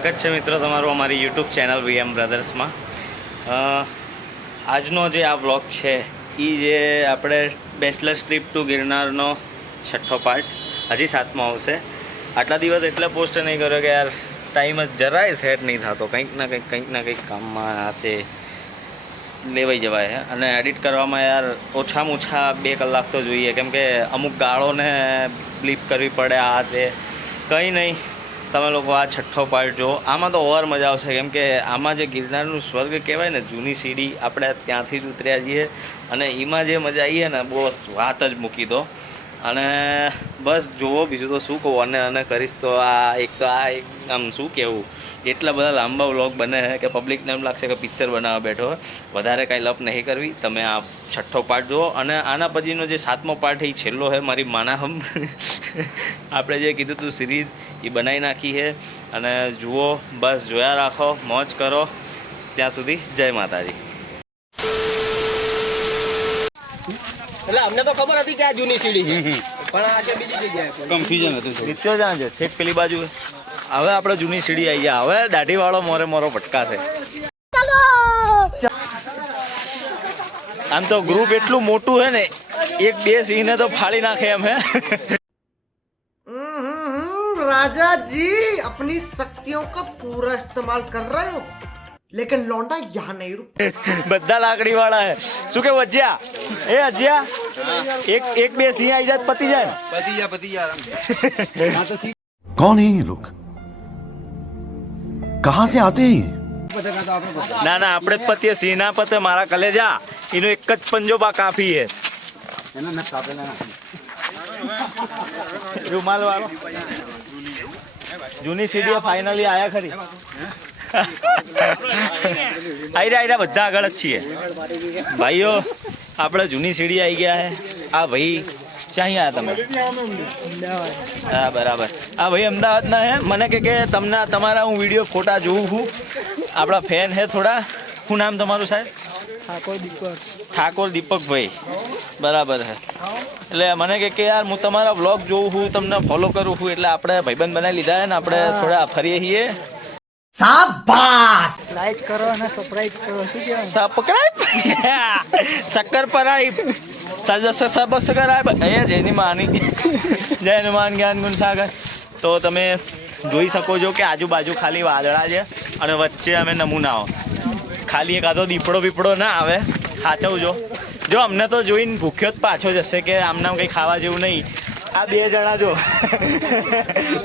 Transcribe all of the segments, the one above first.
સ્વાગત છે મિત્રો તમારું અમારી યુટ્યુબ ચેનલ VM બ્રધર્સમાં। આજનો જે આ વ્લોગ છે એ જે આપણે બેચલર્સ ટ્રીપ ટુ ગિરનારનો છઠ્ઠો પાર્ટ હજી 7મો આવશે। આટલા દિવસ એટલે પોસ્ટ નહીં કર્યો કે યાર ટાઈમ જ જરાય સેટ નહીં થતો, કંઈક ના કંઈક કામમાં આ તે લેવાઈ જવાય છે અને એડિટ કરવામાં યાર ઓછામાં ઓછા 2 કલાક તો જોઈએ, કેમ કે અમુક ગાળોને બ્લીપ કરવી પડે આ તે। કંઈ નહીં, તમે લોકો આ છઠ્ઠો પાર્ટ જો, આમાં તો ઓર મજા આવશે, કેમ કે આમાં જે ગિરનારનું સ્વર્ગ કહેવાય ને, જૂની સીડી આપણે ત્યાંથી જ ઉતર્યા છીએ અને એમાં જે મજા આવી ને બસ વાત જ મૂકી દો। અને બસ જુઓ, બીજું તો શું કહું, અને કરીશ તો આ એક આમ શું કહેવું, એટલા બધા લાંબા વ્લોગ બને છે કે પબ્લિકને એમ લાગશે કે પિક્ચર બનાવવા બેઠો। વધારે કાંઈ લપ નહીં કરવી, તમે આ છઠ્ઠો પાર્ટ જુઓ અને આના પછીનો જે 7મો પાર્ટ એ છેલ્લો છે મારી માના હમ આપણે જે કીધું હતું સિરીઝ એ બનાવી નાખી છે અને જુઓ, બસ જોયા રાખો, મોજ કરો, ત્યાં સુધી જય માતાજી। એટલે અમને તો ખબર હતી કે આ જૂની સીડી છે, પણ આજે બીજી જગ્યાએ કન્ફ્યુઝન હતું। નિત્યો જાણ છે છેક પેલી બાજુ, હવે આપણે જૂની સીડી આવી ગયા, હવે દાઢીવાળો મોરો ભટકાશે। આમ તો ગ્રુપ એટલું મોટું છે ને, 1-2 સિંહને તો ફાડી નાખે એમ હે। राजा जी अपनी शक्तियों का पूरा इस्तेमाल कर रहे हो, लेकिन लौंडा यहाँ नहीं रुक। બધા લાકડી વાળા હે। શું કે અજ્યા, એ અજ્યા, એક બે સિંહ આવી જાય પતી જાય। कौन है ये लोग, कहाँ से आते हैं ये? ના ના, આપણે જ પતીએ, સિંહ ના પતે મારા કલેજા, એનો એક જ પંજો બા કાફી હે। રૂમાલ વાળો જૂની સીડીઓ ફાઇનલી આયા ખરી। આયરા બધા આગળ જ છીએ ભાઈઓ, આપણે જૂની સીડી આવી ગયા છે। આ ભાઈ ક્યાં આવ્યા તમે? હા બરાબર, આ ભાઈ અમદાવાદના હે। મને કે તમને તમારા હું વિડીયો ફોટા જોઉં છું, આપણા ફેન હે થોડા। શું નામ તમારું સાહેબ? ઠાકોર દીપકભાઈ, બરાબર છે। એટલે મને કે યાર હું તમારા વ્લોગ જોઉં છું, તમને ફોલો કરું છું, એટલે આપણે ભાઈબંધ બનાવી લીધા ને આપણે થોડા ફરીએ છીએ। शाबाश, લાઈક કરો અને સબસ્ક્રાઇબ કરો। શું કહેવાય? સબસ્ક્રાઇબ સબસ્ક્રાઇબ એ જેની માની જય હનુમાન જ્ઞાન ગુણ સાગર। તો તમે જોઈ શકો છો કે આજુબાજુ ખાલી વાદળા છે અને વચ્ચે અમે નમૂનાઓ, ખાલી એક આધો દીપડો ના આવે, સાચવજો। જો અમને તો જોઈને ભૂખ્યો જ પાછો જશે કે આમનામ કંઈ ખાવા જેવું નહીં। આ 2 જણા જો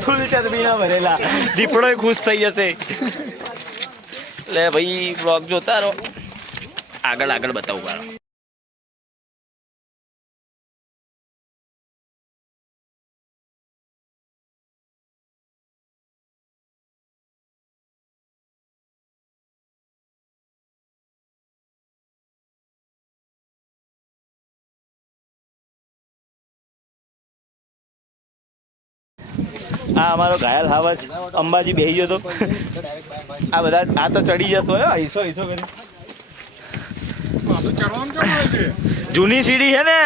ફૂલ ચરબીના ભરેલા, દીપડો ખુશ થઈ જશે। એટલે ભાઈ બ્લોગ જોતા રહો, આગળ બતાવું પાડો। આ અમારો ઘાયલ હાવજ અંબાજી બેસી ગયો તો, આ બધા આ તો ચડી જતો હોય હિસો કરી। જૂની સીડી છે ને,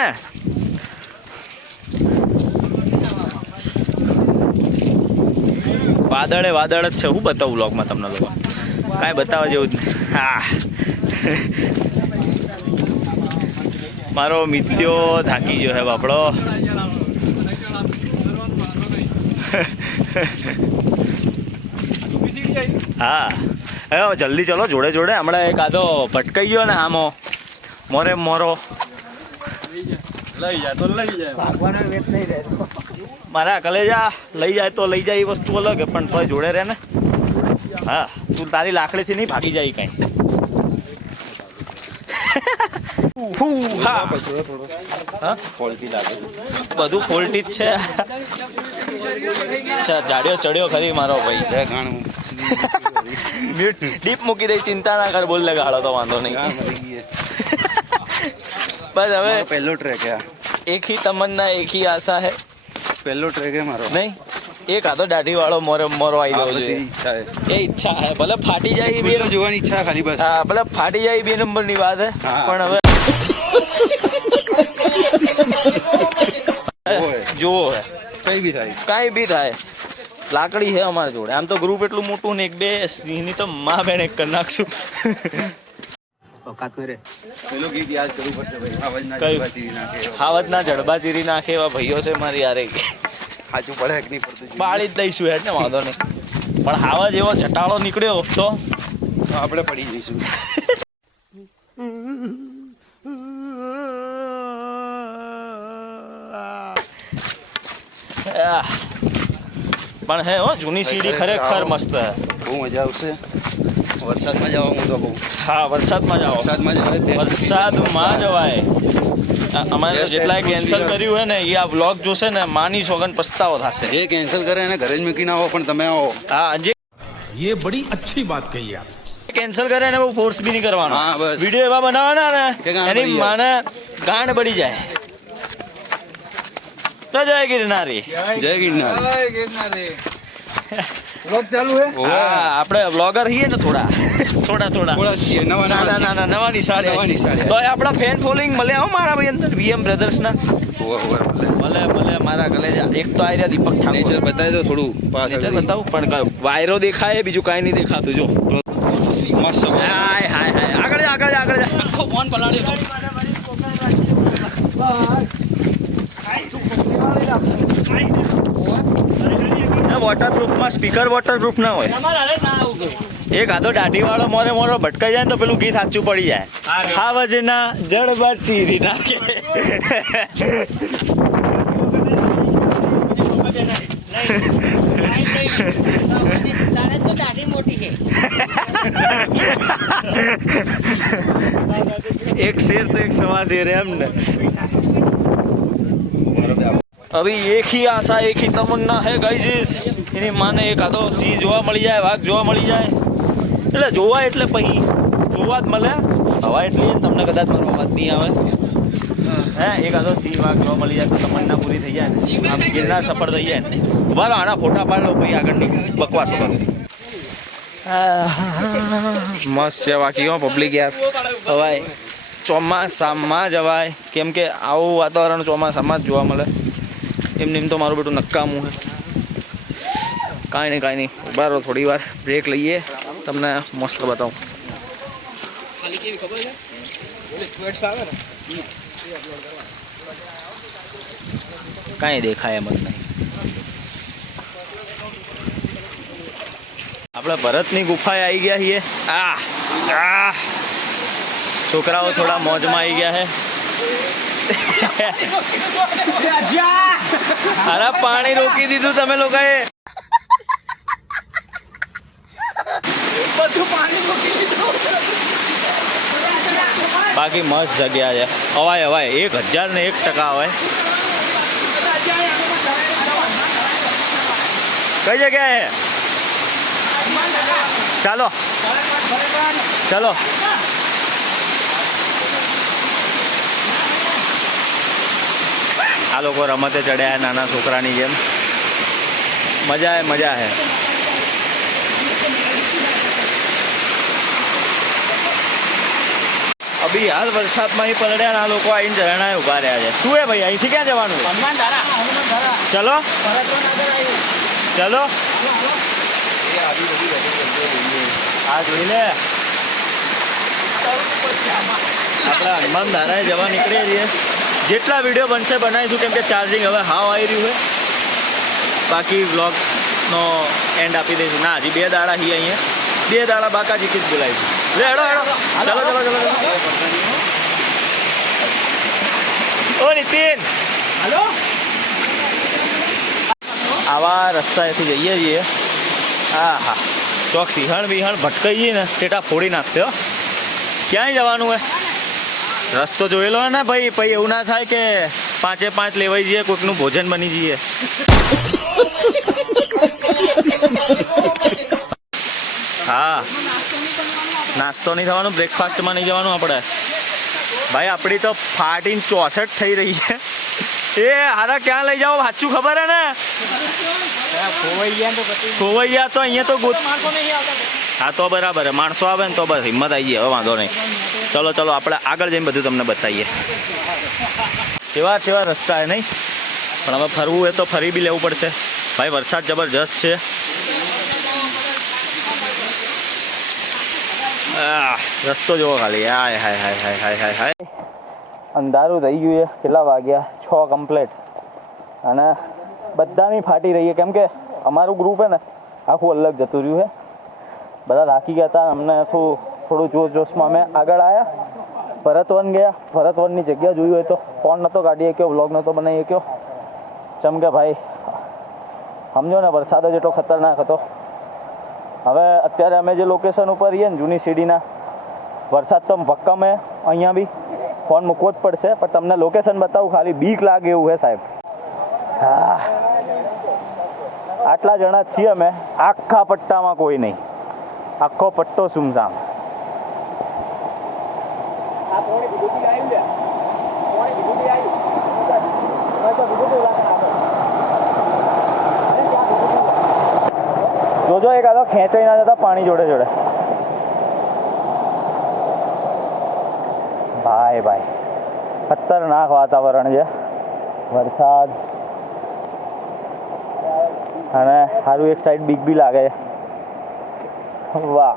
વાદળ જ છે। હું બતાવું બ્લોગમાં તમને લોકો, કાંઈ બતાવવા જેવું જ નહીં। હા મારો મિત્યો થાકી ગયો છે બાપડો। હા હવે જલ્દી ચલો, જોડે હમણાં એક આધો ભટકાઈ ગયો ને આમો મોરો લઈ જાય મારા કલેજા, લઈ જાય તો લઈ જાય, એ વસ્તુ અલગ પણ તોય જોડે રહે ને। હા તું તારી લાકડીથી નહીં ભાગી જાય કાંઈ। બધું ફોલ્ટી જ છે। જાડ્યો ચડ્યો ખરી મારો ભાઈ, ડીપ મૂકી દઈ, ચિંતા ના કર, બોલ લે ગાળો તો વાંધો નહીં। બસ હવે પહેલો ટ્રેક है, એક ही तमन्ना, एक ही आशा है। પહેલો ટ્રેક है મારો। નહીં, એક આધો દાઢી વાળો મોરો આવી ગયો છે, એ ઈચ્છા હે, ભલે ફાટી જાય બે જોવાની ઈચ્છા ખાલી બસ। હા ભલે ફાટી જાય 2 નંબરની વાત હે, પણ હવે જુઓ કાંઈ બી થાય। લાકડી છે અમારી જોડે. આમ તો ગ્રુપ એટલું મોટું ને એક બે સિંહની તો માં બેન એક કરી નાખશું. औकात में रे પેલો ગીત યાદ કરવું પડશે ભાઈ. અવાજના કયું? જડબા ચીરી નાખે હાવજના જડબા ચીરી નાખે એવા ભાઈઓ છે મારી યારે. સાચું પડે કે નહીં પડતું પાડી જ દઈશું હેડ ને, વાંધો નહીં. પણ હાવજ એવો ચટાળો નીકળ્યો તો તો આપણે પડી જઈશું. આહ. પણ હે હો જૂની સીડી ખરેખર મસ્ત હે. બહુ મજા આવશે વરસાદમાં જવા. હું તો કહું હા વરસાદમાં જાઓ. વરસાદમાં જવાય best વરસાદમાં જવાય. અમારે જેટલાય કેન્સલ કર્યું હે ને એ આ વ્લોગ જોશે ને માની સોગન પસ્તાવો થશે. જે કેન્સલ કરે એને ઘરે જ મૂકીને આવો પણ તમે આવો. હા જે ये बड़ी अच्छी बात कही आप. કેન્સલ કરે ને બહુ ફોર્સ બી નહીં કરવાનો. હા, બસ. વિડીયો એવા બનાવવાના કે ને ગાંડ એની બળી જાય. માને ગાંડ બળી જાય. તો જય ગિરનારી. જય ગિરનાર. હા આપણે વ્લોગર છીએ ને થોડા થોડા થોડા છીએ નવા ના નવા ના ના નવા નિશાળે. નવા નિશાળે. તો આપણા ફેન ફોલોઈંગ મળે હો મારા ભાઈ અંદર વીએમ બ્રધર્સ ના. ભલે ભલે મારા કલેજા. એક તો આ રહ્યા દીપક ઠાકોર. નેચર બતાવી દો થોડું નેચર પાછળ બતાવું પણ વાયરો દેખાય બીજું કાંઈ નહીં દેખાતું. જો મસ્ત હાય હાય હાય આગળ જા આગળ જા આગળ જા. આખો ફોન પલાળ્યો. વોટરપ્રૂફમાં સ્પીકર વોટરપ્રૂફ ના હોય. એક આધો દાઢી વાળો મોરે મોરો ભટકાઈ જાય ને તો પેલું ગીત સાચું પડી જાય. હાવજના જડબા ચીરી નાખે. એક શેર તો એક સવા શેર એમ ને. अभी एक ही आशा एक ही तमन्ना है गाइस. એની માને એક આધો સિંહ જોવા મળી જાય, વાઘ જોવા મળી જાય. એટલે જોવા એટલે પછી જોવા જ મળે. હવા એટલી તમને કદાચ મારો અવાજ નહીં આવે. હે એક આધો સિંહ વાઘ જોવા મળી જાય તો તમન્ના પૂરી થઈ જાય ને. આમ ગિરનાર સફળ થઈ જાય ને. બરાબર આના ફોટા પાડ લો પછી આગળની બકવાસો કરો. મસ્ત છે બાકી હો પબ્લિક યાર. હવાય ચોમાસામાં જવાય કેમ કે આવું વાતાવરણ ચોમાસામાં જ જોવા મળે. એમને એમ તો મારું બેટું નક્કામું છે. કાંઈ નહીં ઉભા રહો થોડી વાર બ્રેક લઈએ તમને મસ્ત બતાવું. કાંઈ દેખાય એમ જ નહીં. આપણે ભરતની ગુફાએ આવી ગયા છીએ. છોકરાઓ થોડા મોજમાં આવી ગયા છે. અરે પાણી રોકી દીધું તમે લોકોએ. બાકી મસ્ત જગ્યા છે. હવાય 1001% હોય. કઈ જગ્યાએ? ચાલો ચાલો. આ લોકો રમતે ચડ્યા નાના છોકરાની જેમ. મજા હે. અભી હાલ વરસાદમાં અહીં પલળ્યા ને આ લોકો આવીને ઝરણાએ ઉભા રહ્યા છે. શું હે ભાઈ અહીંથી ક્યાં જવાનું? ચલો ચલો. આ જોઈ લે આપણે હનુમાન ધારાએ જવા નીકળીએ છીએ. જેટલા વિડીયો બનશે બનાવીશું કેમ કે ચાર્જિંગ હવે હાવ આવી રહ્યું છે. બાકી વ્લોગનો એન્ડ આપી દઈશું. ના હજી 2 દાડા છીએ અહીંયા. 2 દાડા બાકાજીથી જ બોલાવીશું. હેડો ચલો. ઓ નીતિન હાલો. આવા રસ્તાએથી જઈએ છીએ. હા ચોક સિંહણ ભટકાઈ જઈએ ને ટેટા ફોડી નાખશે હો. ક્યાંય જવાનું હે? રસ્તો જોયેલો હે ને ભાઈ. પછી એવું ના થાય કે 5 લેવાઈ જઈએ કોઈકનું ભોજન બની જઈએ. હા નાસ્તો નહીં થવાનું, બ્રેકફાસ્ટમાં નહીં જવાનું આપણે. ભાઈ આપણી તો ફાટીને 64 થઈ રહી છે. એ હારા ક્યાં લઈ જાઓ સાચું ખબર હે ને? ખોવાઈ ગયા તો અહીંયા તો હા તો બરાબર હે. માણસો આવે ને તો બસ હિંમત આવી જાય. હવે વાંધો નહીં. ચલો આપણે આગળ જઈને બધું તમને બતાવીએ. કેવા રસ્તા હે નહીં? પણ હવે ફરવું હોય તો ફરી બી લેવું પડશે. ભાઈ વરસાદ જબરજસ્ત છે. રસ્તો જુઓ ખાલી. હાય હાય હાય હાય હાય હાય હાય. અંધારું થઈ ગયું છે. કેટલા વાગ્યા? 6 કમ્પ્લીટ. અને બધાની ફાટી રહી છે કેમ કે અમારું ગ્રુપ હે ને આખું અલગ જતું રહ્યું છે. બધા થાકી ગયા હતા. અમને થોડું જોશમાં અમે આગળ આવ્યા. ભરતવન ગયા. ભરતવનની જગ્યા જોઈ હોય તો ફોન નહોતો કાઢી શક્યો, વ્લોગ નહોતો બનાવી શક્યો. ચમ કે ભાઈ સમજો ને વરસાદ જ એટલો ખતરનાક હતો. હવે અત્યારે અમે જે લોકેશન ઉપર રહીએ ને જૂની સીડીના, વરસાદ તો ભક્કમ હે. અહીંયા બી ફોન મૂકવો જ પડશે, પણ તમને લોકેશન બતાવું ખાલી બીક લાગે એવું હે સાહેબ. હા, આટલા જણા છીએ અમે. આખા પટ્ટામાં કોઈ નહીં. આખો પટ્ટો સુમસામ. જોજો એક આદો ખેંચાઈ ના જતા પાણી જોડે જોડે. ભાઈ ભાઈ ખતરનાક વાતાવરણ છે. વરસાદ અને સારું એક સાઈડ બીક બી લાગે. વાહ.